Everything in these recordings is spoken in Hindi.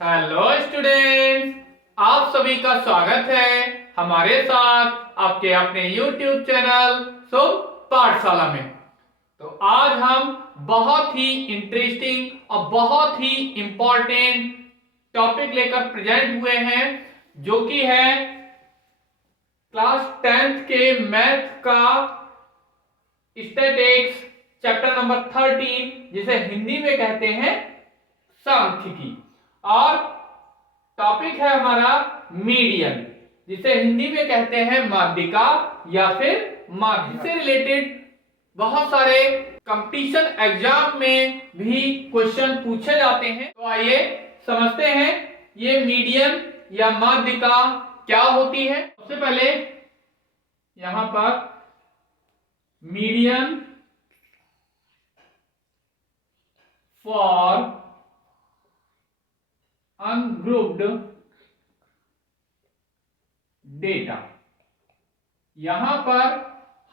हेलो स्टूडेंट्स, आप सभी का स्वागत है हमारे साथ आपके अपने YouTube चैनल शुभ पाठशाला में। तो आज हम बहुत ही इंटरेस्टिंग और बहुत ही इंपॉर्टेंट टॉपिक लेकर प्रेजेंट हुए हैं, जो कि है क्लास 10th के मैथ का स्टैटिस्टिक्स चैप्टर नंबर 13, जिसे हिंदी में कहते हैं सांख्यिकी। और टॉपिक है हमारा मीडियन, जिसे हिंदी में कहते हैं माध्यिका या फिर माध्यिका। इससे रिलेटेड बहुत सारे कंपटीशन एग्जाम में भी क्वेश्चन पूछे जाते हैं। तो आइए समझते हैं ये मीडियन या माध्यिका क्या होती है। सबसे पहले यहां पर मीडियन फॉर अनग्रुप्ड डेटा। यहां पर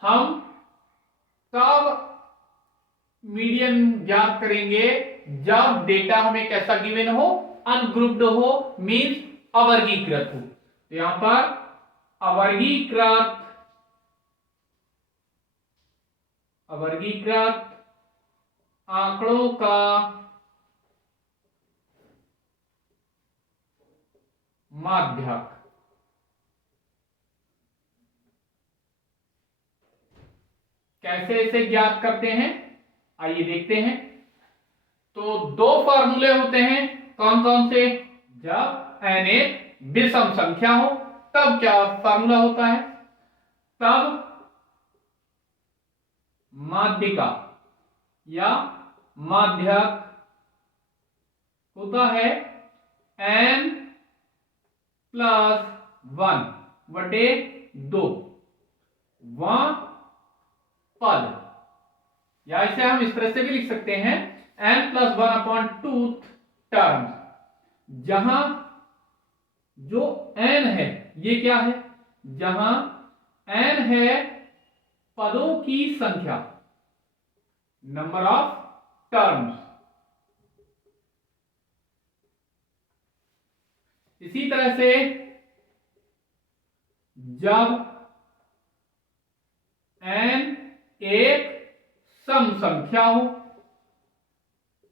हम कब मीडियन ज्ञात करेंगे? जब डेटा हमें कैसा गिवन हो? अनग्रुप्ड हो, मीन्स अवर्गीकृत हो। तो यहां पर अवर्गीकृत आंकड़ों का माध्यक। कैसे इसे ज्ञात करते हैं, आइए देखते हैं। तो दो फार्मूले होते हैं, कौन कौन से? जब n एक विषम संख्या हो तब क्या फार्मूला होता है? तब माध्यिका या माध्यक होता है n + 1/2 वह पद, या इसे हम इस तरह से भी लिख सकते हैं n + 1/2 टर्म्स, जहां जो n है ये क्या है? जहां n है पदों की संख्या, नंबर ऑफ टर्म्स। इसी तरह से जब n एक सम संख्या हो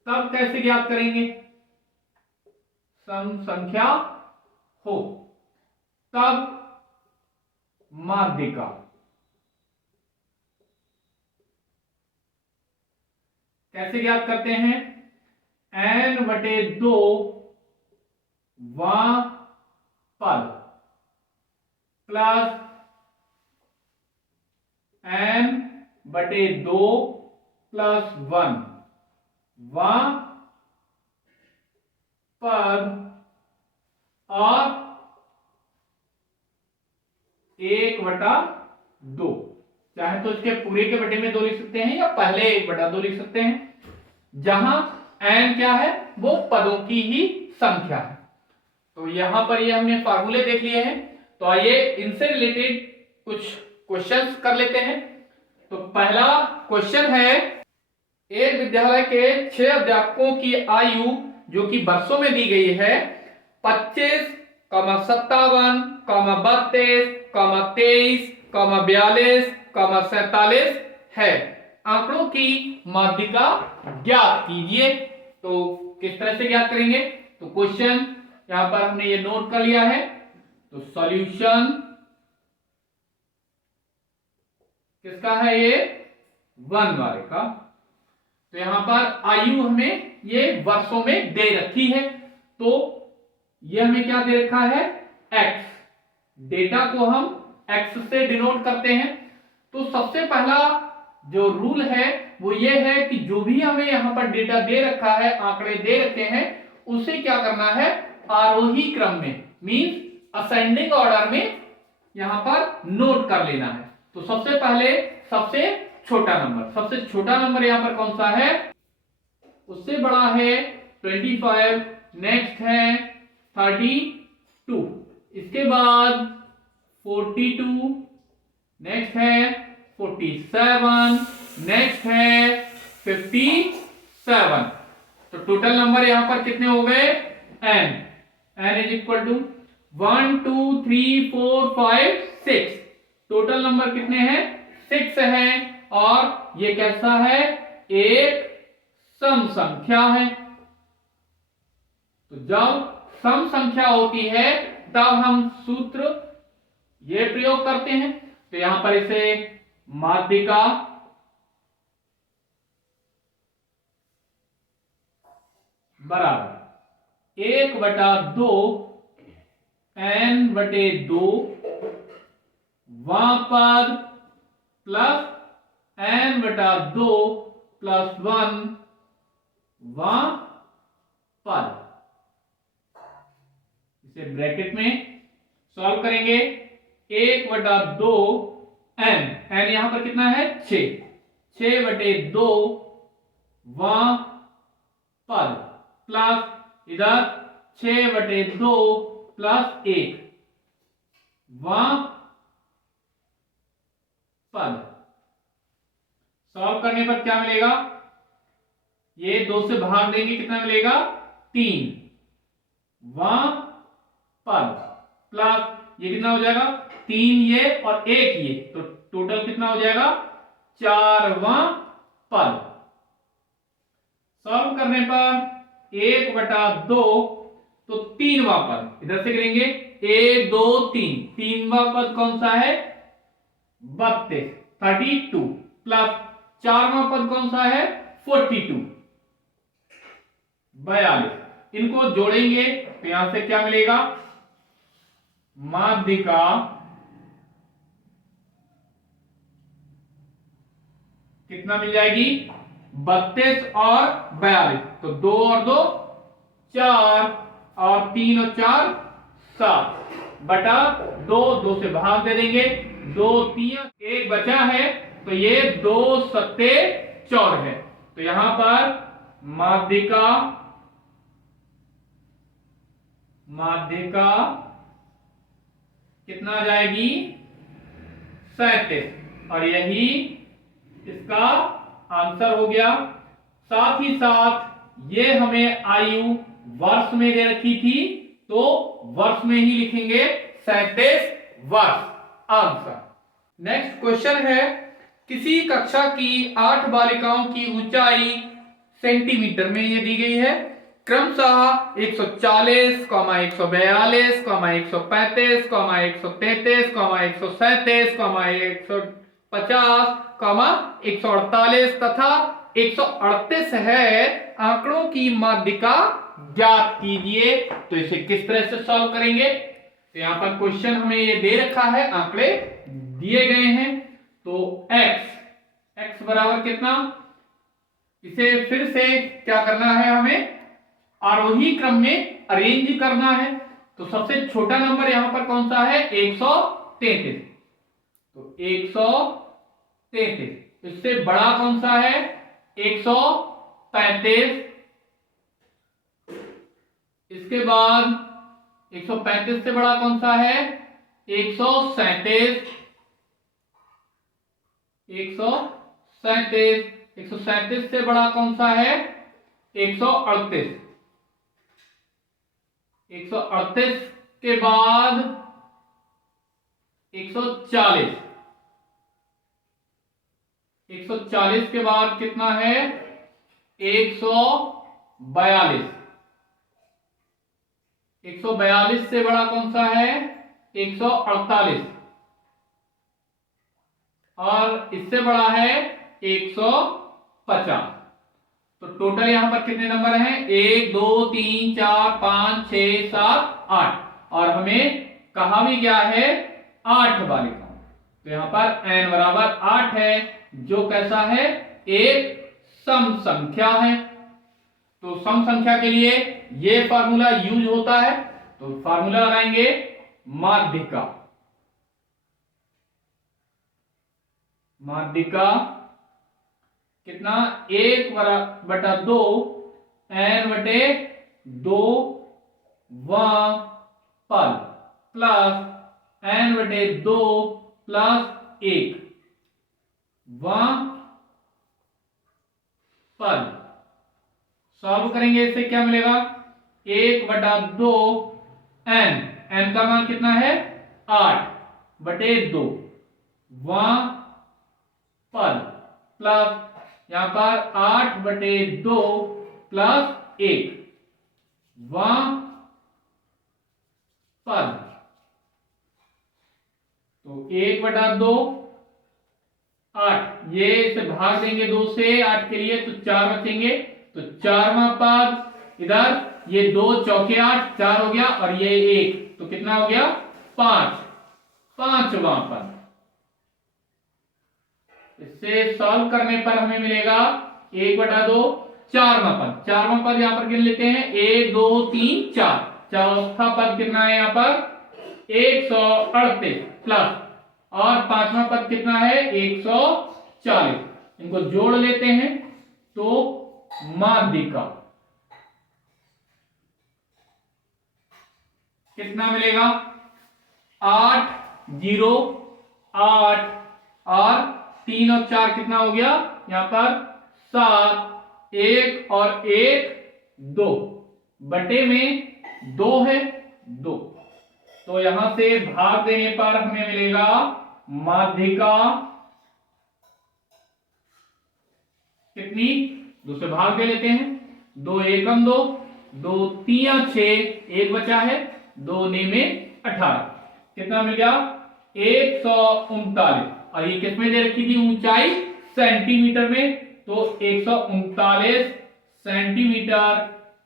तब कैसे ज्ञात करेंगे? सम संख्या हो तब माध्यिका। कैसे ज्ञात करते हैं? n/2 वह पद प्लस n/2 + 1 वह पद और 1/2। चाहे तो इसके पूरे के बटे में 2 लिख सकते हैं या पहले 1/2 लिख सकते हैं, जहां n क्या है? वो पदों की ही संख्या है। तो यहां पर ये हमने फार्मूले देख लिए हैं। तो आइए इनसे रिलेटेड कुछ क्वेश्चंस कर लेते हैं। तो पहला क्वेश्चन है, एक विद्यालय के 6 अध्यापकों की आयु जो कि वर्षों में दी गई है 25, 57, 32, 23, 42, 47 है। आंकड़ों की माध्यिका ज्ञात कीजिए। तो किस तरह से ज्ञात करेंगे? तो क्वेश्चन यहां पर हमने ये नोट कर लिया है। तो सॉल्यूशन किसका है? ये 1 वाले का। तो यहां पर आयु हमें ये वर्षों में दे रखी है, तो ये हमें क्या दे रखा है? x। डेटा को हम x से डिनोट करते हैं। तो सबसे पहला जो रूल है वो ये है कि जो भी हमें यहां पर डेटा दे रखा है, आंकड़े दे रखे हैं, उसे क्या करना है? आरोही क्रम में, मींस असेंडिंग ऑर्डर में यहां पर नोट कर लेना है। तो सबसे पहले सबसे छोटा नंबर यहां पर कौन सा है? उससे बड़ा है 25, नेक्स्ट है 32, इसके बाद 42, नेक्स्ट है 47, नेक्स्ट है 57। तो टोटल नंबर यहां पर कितने हो गए? n, n is equal to 1 2 3 4 5 6, total number कितने हैं 6 है, और ये कैसा है एक सम संख्या है। तो जब सम संख्या होती है तब हम सूत्र ये प्रयोग करते हैं। तो यहां पर इसे माध्यिका बराबर 1/2 n/2 वहां पद प्लस n/2 प्लस 1 वहां पद, इसे ब्रैकेट में सॉल्व करेंगे। 1/2 n, n यहां पर कितना है 6/2 वहां पद प्लस इधर 6/2 प्लस 1 वहां पद। सॉल्व करने पर क्या मिलेगा, ये 2 से भाग देंगे कितना मिलेगा 3 वहां पद प्लस ये कितना हो जाएगा 3 ये और 1 ये, तो टोटल कितना हो जाएगा 4वां पद। सॉल्व करने पर 1/2 तो 3वां पद इधर से करेंगे 1 2 3, 3वां पद कौन सा है 32 प्लस 4वां पद कौन सा है 42 इनको जोड़ेंगे तो यहां से क्या मिलेगा, माध्यिका कितना मिल जाएगी 32 और 42, तो 2 और 2 4 और 3 और 4 7 बटा 2, 2 से भाग दे देंगे 2 3 1 बचा है, तो ये 2 सत्ते 4 है। तो यहां पर माध्यिका कितना आ जाएगी 37, और यही इसका आंसर हो गया। साथ ही साथ ये हमें आयु वर्ष में दे रखी थी, तो वर्ष में ही लिखेंगे 37 वर्ष आंसर। नेक्स्ट क्वेश्चन है, किसी कक्षा की 8 बालिकाओं की ऊंचाई सेंटीमीटर में ये दी गई है, क्रमशः 140, 142, 135, 133, 137, 150, 148 तथा 138 है। आंकड़ों की माध्यिका ज्ञात कीजिए। तो इसे किस तरह से सॉल्व करेंगे, तो यहां पर क्वेश्चन हमें ये दे रखा है, आंकड़े दिए गए हैं। तो x बराबर कितना, इसे फिर से क्या करना है, हमें आरोही क्रम में अरेंज करना है। तो सबसे छोटा नंबर यहां पर कौन सा है 133, तो 133, इससे बड़ा कौन सा है 135, इसके बाद 135 से बड़ा कौन सा है 137, 137 से बड़ा कौन सा है 138, 138 के बाद 140, 140 के बाद कितना है 142, 142 से बड़ा कौन सा है 148, और इससे बड़ा है 150। तो टोटल यहां पर कितने नंबर हैं 1 2 3 4 5 6 7 8, और हमें कहा भी गया है 8 बालिकाओं। तो यहां पर n बराबर 8 है, जो कैसा है एक सम संख्या है। तो सम संख्या के लिए ये फार्मूला यूज होता है, तो फार्मूला लगाएंगे माध्यिका कितना 1/2 n/2 वां पद प्लस n/2 प्लस 1 वां पद। सॉल्व करेंगे इससे क्या मिलेगा, 1/2 n, n का मान कितना है 8/2 वहां पर प्लस यहां पर 8/2 प्लस 1 वहां पर, तो 1/2 8, ये से भाग देंगे 2 से 8 के लिए तो 4 बचेंगे, तो 4वां पद इधर, ये 2 चौके 8, 4 हो गया और ये 1, तो कितना हो गया 5, 5वां पद। इससे सॉल्व करने पर हमें मिलेगा 1/2 4वां पद, 4वां पद यहां पर गिन लेते हैं 1 2 3 4, चौथा पद कितना है यहां पर 138 प्लस, और 5वां पद कितना है 140, इनको जोड़ लेते हैं तो माध्यिका कितना मिलेगा 8 0 8 और 3 और 4 कितना हो गया यहां पर 7, 1 और 1 2 बटे में 2 है 2, तो यहां से भाग देने पर हमें मिलेगा माध्यिका कितनी, 2 से भाग दे लेते हैं, 2 एकम 2, 2 3 6, 1 बचा है, 2 में 18, कितना मिल गया 139, और ये किसमें दे रखी थी ऊंचाई सेंटीमीटर में, तो 139 सेंटीमीटर,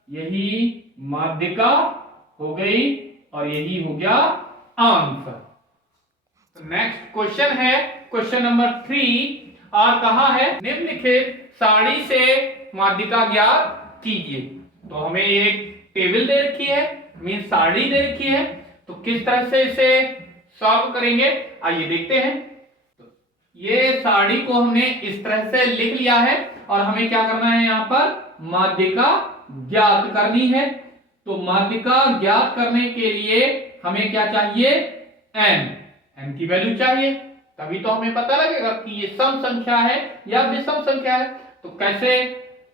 यही माध्यिका हो गई और यही हो गया आंसर। नेक्स्ट क्वेश्चन है क्वेश्चन नंबर 3, और कहा है निम्नलिखित सारणी से माध्यिका ज्ञात कीजिए। तो हमें एक टेबल दे रखी है, मीन सारणी दे रखी है, तो किस तरह से इसे सॉल्व करेंगे आइए देखते हैं। तो ये सारणी को हमने इस तरह से लिख लिया है और हमें क्या करना है यहाँ पर माध्यिका ज्ञात करनी है। तो माध्यिका ज्ञात करने के लिए हमें क्या चाहिए n की वैल्यू चाहिए, तभी तो हमें पता लगेगा कि ये सम संख्या है या विषम संख्या है। तो कैसे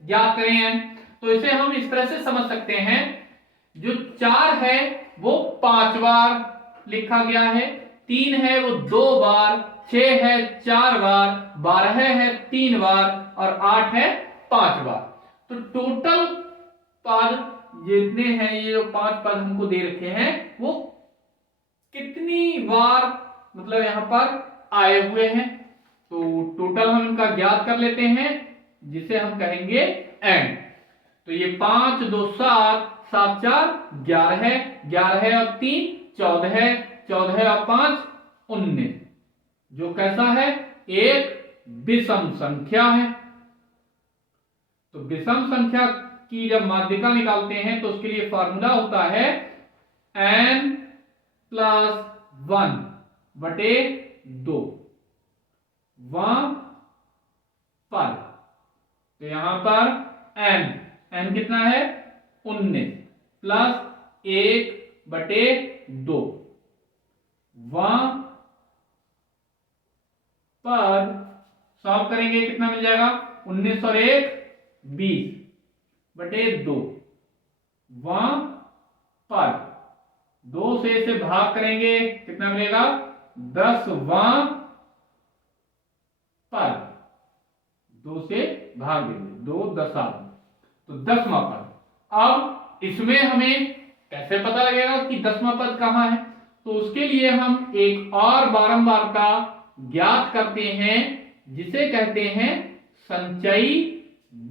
ज्ञात करें n, तो इसे हम इस तरह से समझ सकते हैं, जो 4 है वो 5 बार लिखा गया है, 3 है वो 2 बार, 6 है 4 बार, 12 है 3 बार और 8 है 5 बार। तो टोटल पद जितने हैं, ये जो 5 पद हमको दे रखे हैं वो कितनी बार मतलब यहां पर आए हुए हैं, तो टोटल हम इनका ज्ञात कर लेते हैं, जिसे हम कहेंगे n। तो ये 5 2 7 7 4 11 है, 11 है और 3 14 है, 14 है और 5 19, जो कैसा है एक विषम संख्या है। तो विषम संख्या की जब माध्यिका निकालते हैं तो उसके लिए फॉर्मूला होता है n + 1/2 वहां पर, तो यहां पर n कितना है 19 प्लस 1/2 वहां पर सॉल्व करेंगे कितना मिल जाएगा 19 और 1 20/2 वहां पर 2 से इसे भाग करेंगे कितना मिलेगा 10 वहां पर, 2 से भाग देंगे 2 10, तो 10वां पद। अब इसमें हमें कैसे पता लगेगा कि 10वां पद कहां है, तो उसके लिए हम एक और बारंबारता ज्ञात करते हैं, जिसे कहते हैं संचयी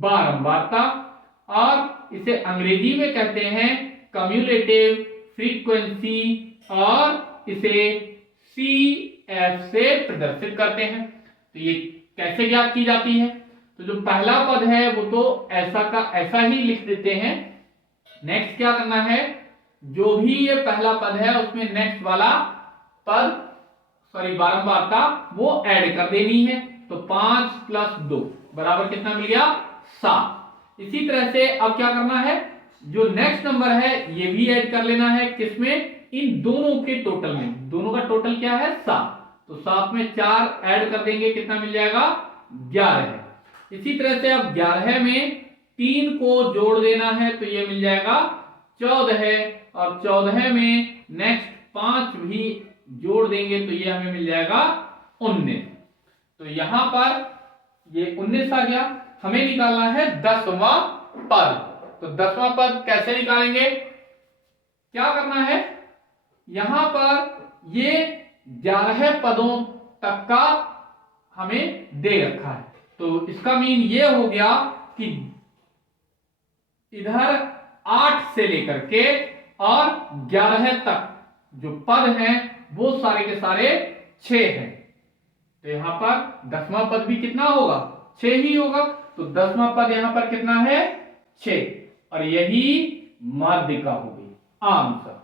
बारंबारता, और इसे अंग्रेजी में कहते हैं कम्युलेटिव फ्रीक्वेंसी, और इसे CF से प्रदर्शित करते हैं। तो ये कैसे ज्ञात की जाती है, तो जो पहला पद है वो तो ऐसा का ऐसा ही लिख देते हैं। नेक्स्ट क्या करना है, जो भी ये पहला पद है उसमें नेक्स्ट वाला पद बारंबारता वो ऐड कर देनी है। तो 5 + 2 बराबर कितना मिल गया 7। इसी तरह से अब क्या करना है, जो नेक्स्ट नंबर है ये भी ऐड कर लेना है, किसमें इन दोनों के टोटल में, दोनों का टोटल क्या है 7, तो 7 में 4 ऐड कर देंगे कितना मिल जाएगा 11 है। इसी तरह से अब 11 में 3 को जोड़ देना है, तो ये मिल जाएगा 14 है, और 14 में नेक्स्ट 5 भी जोड़ देंगे तो ये हमें मिल जाएगा 19। तो यहां पर ये 19 आ गया। हमें निकालना है 10वां पद। तो 10वां पद कैसे निकालेंगे, क्या करना है, यहां पर ये 11 पदों तक का हमें दे रखा है। तो इसका मीन ये हो गया कि इधर 8 से लेकर के और 11 तक जो पद हैं वो सारे के सारे 6 हैं। तो यहां पर 10वां पद भी कितना होगा, 6 ही होगा। तो 10वां पद यहां पर कितना है, 6, और यही माध्यिका हो गई आंसर।